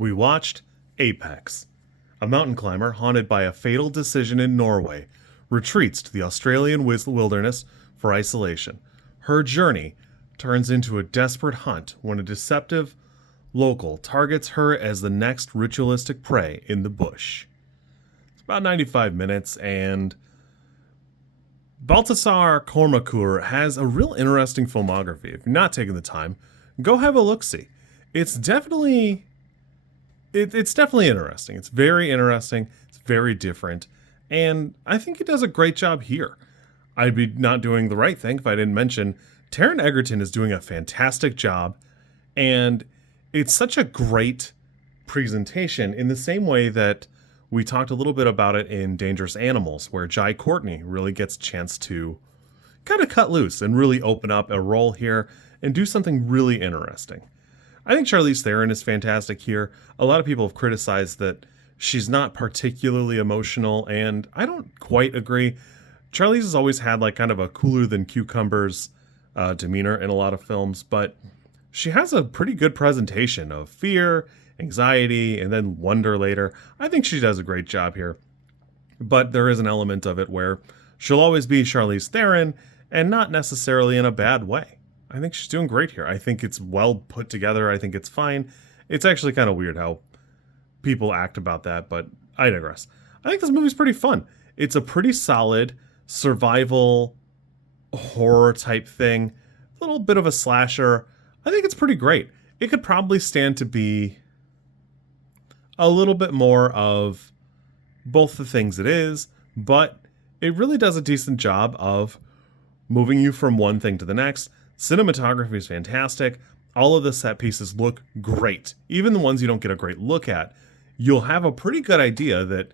We watched Apex. A mountain climber haunted by a fatal decision in Norway retreats to the Australian wilderness for isolation. Her journey turns into a desperate hunt when a deceptive local targets her as the next ritualistic prey in the bush. It's about 95 minutes, and Baltasar Kormákur has a real interesting filmography. If you're not taking the time, go have a look-see. It's definitely interesting. It's very interesting. It's very different. And I think he does a great job here. I'd be not doing the right thing if I didn't mention Taron Egerton is doing a fantastic job. And it's such a great presentation in the same way that we talked a little bit about it in Dangerous Animals, where Jai Courtney really gets a chance to kind of cut loose and really open up a role here and do something really interesting. I think Charlize Theron is fantastic here. A lot of people have criticized that she's not particularly emotional, and I don't quite agree. Charlize has always had like kind of a cooler than cucumbers demeanor in a lot of films, but she has a pretty good presentation of fear, anxiety, and then wonder later. I think she does a great job here, but there is an element of it where she'll always be Charlize Theron and not necessarily in a bad way. I think she's doing great here. I think it's well put together. I think it's fine. It's actually kind of weird how people act about that, but I digress. I think this movie's pretty fun. It's a pretty solid survival horror type thing. A little bit of a slasher. I think it's pretty great. It could probably stand to be a little bit more of both the things it is, but it really does a decent job of moving you from one thing to the next. Cinematography is fantastic. All of the set pieces look great. Even the ones you don't get a great look at, you'll have a pretty good idea that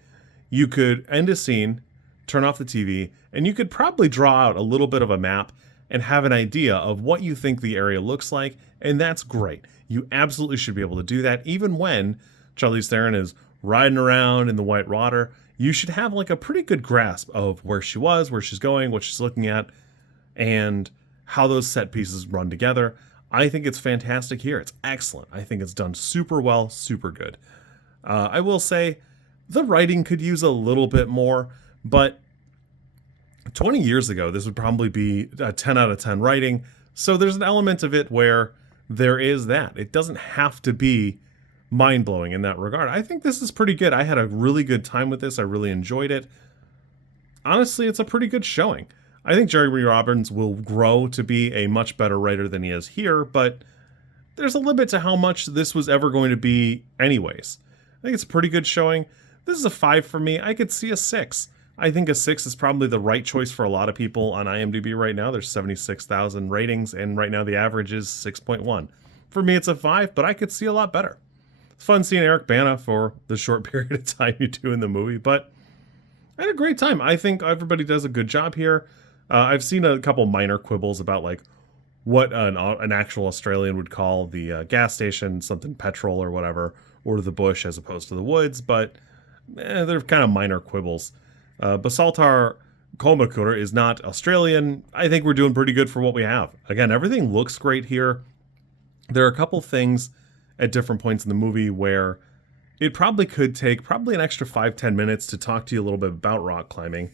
you could end a scene, turn off the TV, and you could probably draw out a little bit of a map and have an idea of what you think the area looks like, and that's great. You absolutely should be able to do that even when Charlize Theron is riding around in the white water. You should have like a pretty good grasp of where she was, where she's going, what she's looking at, and how those set pieces run together. I think it's fantastic here. It's excellent. I think it's done super well, super good. I will say the writing could use a little bit more, but 20 years ago, this would probably be a 10 out of 10 writing. So there's an element of it where there is that. It doesn't have to be mind-blowing in that regard. I think this is pretty good. I had a really good time with this. I really enjoyed it. Honestly, it's a pretty good showing. I think Jerry Robbins will grow to be a much better writer than he is here, but there's a limit to how much this was ever going to be anyways. I think it's a pretty good showing. This is a 5 for me. I could see a 6. I think a 6 is probably the right choice for a lot of people on IMDb right now. There's 76,000 ratings, and right now the average is 6.1. For me, it's a 5, but I could see a lot better. It's fun seeing Eric Bana for the short period of time you do in the movie, but I had a great time. I think everybody does a good job here. I've seen a couple minor quibbles about like what an actual Australian would call the gas station, something petrol or whatever, or the bush as opposed to the woods, but they're kind of minor quibbles. Baltasar Kormákur is not Australian. I think we're doing pretty good for what we have. Again, everything looks great here. There are a couple things at different points in the movie where it probably could take an extra 5-10 minutes to talk to you a little bit about rock climbing.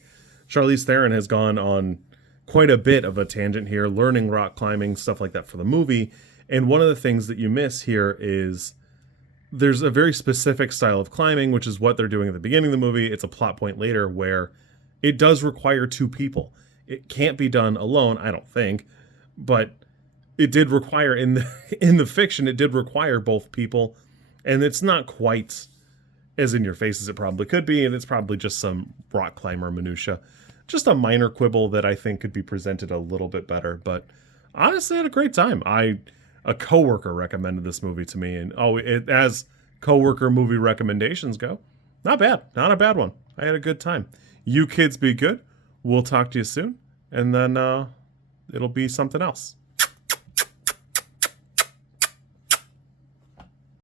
Charlize Theron has gone on quite a bit of a tangent here, learning rock climbing, stuff like that for the movie. And one of the things that you miss here is there's a very specific style of climbing, which is what they're doing at the beginning of the movie. It's a plot point later where it does require 2 people. It can't be done alone, I don't think, but it did require in the fiction, it did require both people, and it's not quite as in your face as it probably could be, and it's probably just some rock climber minutia. Just a minor quibble that I think could be presented a little bit better, but honestly, I had a great time. A coworker recommended this movie to me, and as coworker movie recommendations go, not bad, not a bad one. I had a good time. You kids be good. We'll talk to you soon, and then it'll be something else.